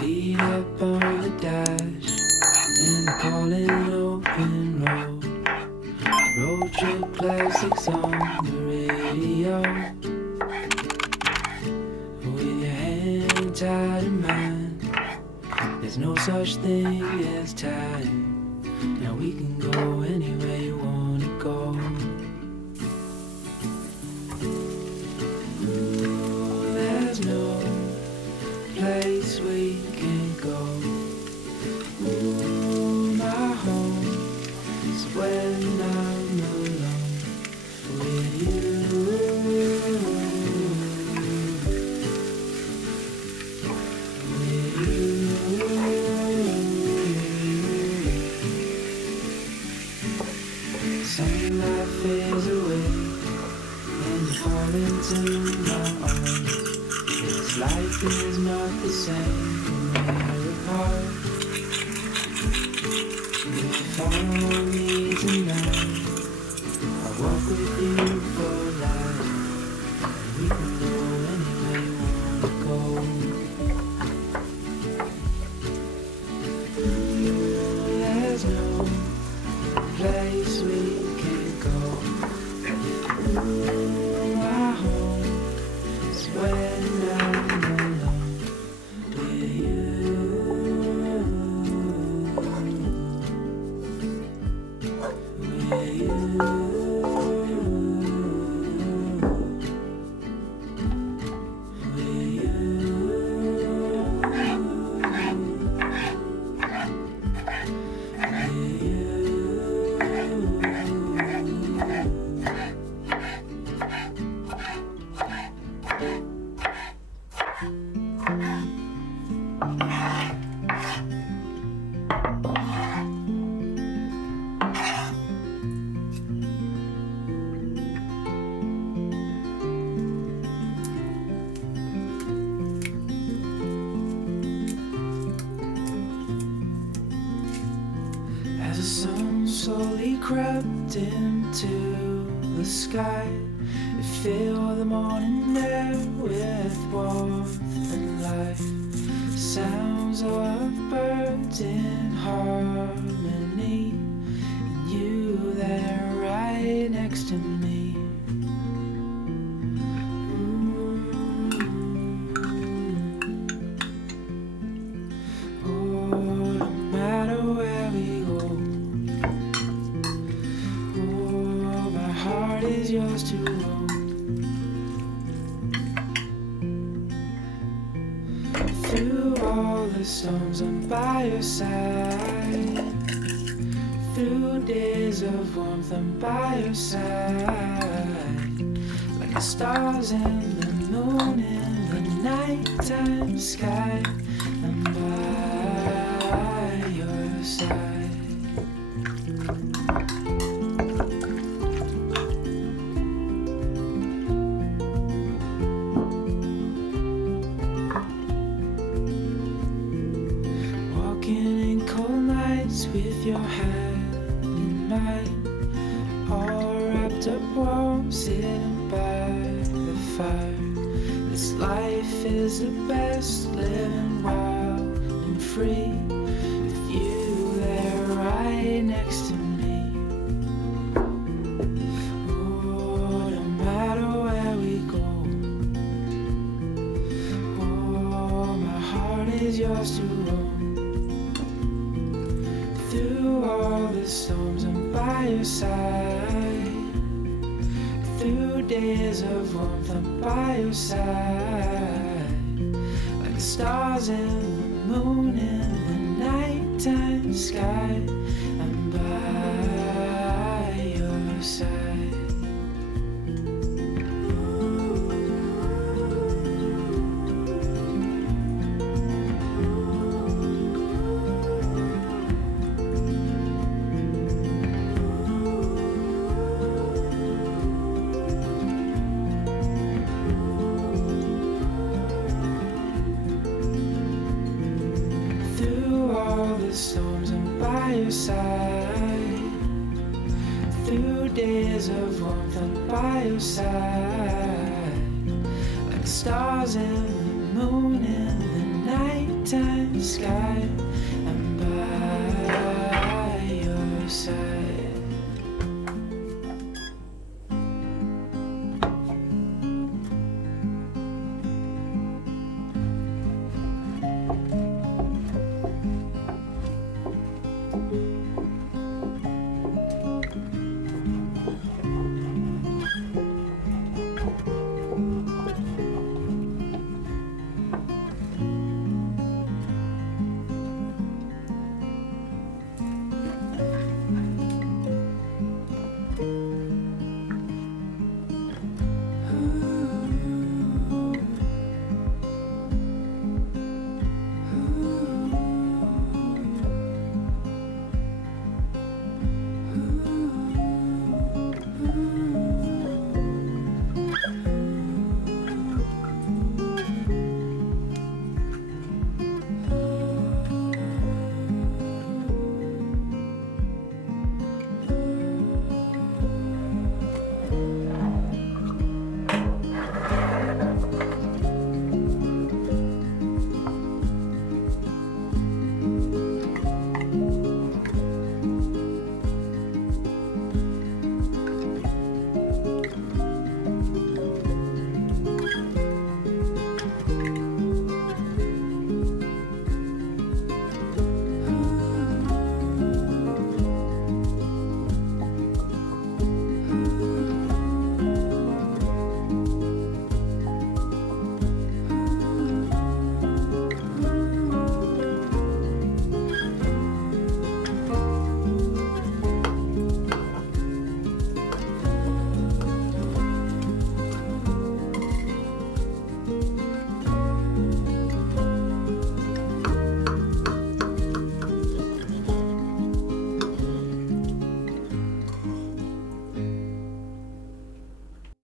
Feet up on the dash and calling open road. Road trip classics on the radio. With your hand tied in mine, there's no such thing as time. Now we can go anywhere you wanna go. Ooh, there's no place we can go. Ooh, my home is when I'm alone with you. With you. Sunlight fades away and you fall into my arms. This life is not the same when we're apart. If you follow me tonight, I'll walk with you for life. And we can go anywhere you wanna go. Ooh, there's no place we can go. Ooh, my home is when I'm alone with you. With you. As the sun slowly crept into the sky, it filled the morning air with warmth and life. Sounds of birds in harmony, and you there right next to me. Oh, no matter where we go, oh, my heart is yours to own. Through all the storms, I'm by your side. Through days of warmth, I'm by your side. Like the stars and the moon in the nighttime sky, I'm by your side. With your hand in mine, all wrapped up warm, sitting by the fire. This life is the best, living wild and free, with you there right next to me. Oh, no matter where we go, oh, my heart is yours to own. Through all the storms, I'm by your side. Through days of warmth, I'm by your side. Like the stars and the moon in the nighttime sky, I'm by your side. Storms, I'm by your side. Through days of warmth, I'm by your side. the stars and the moon in the nighttime sky. I'm by your side.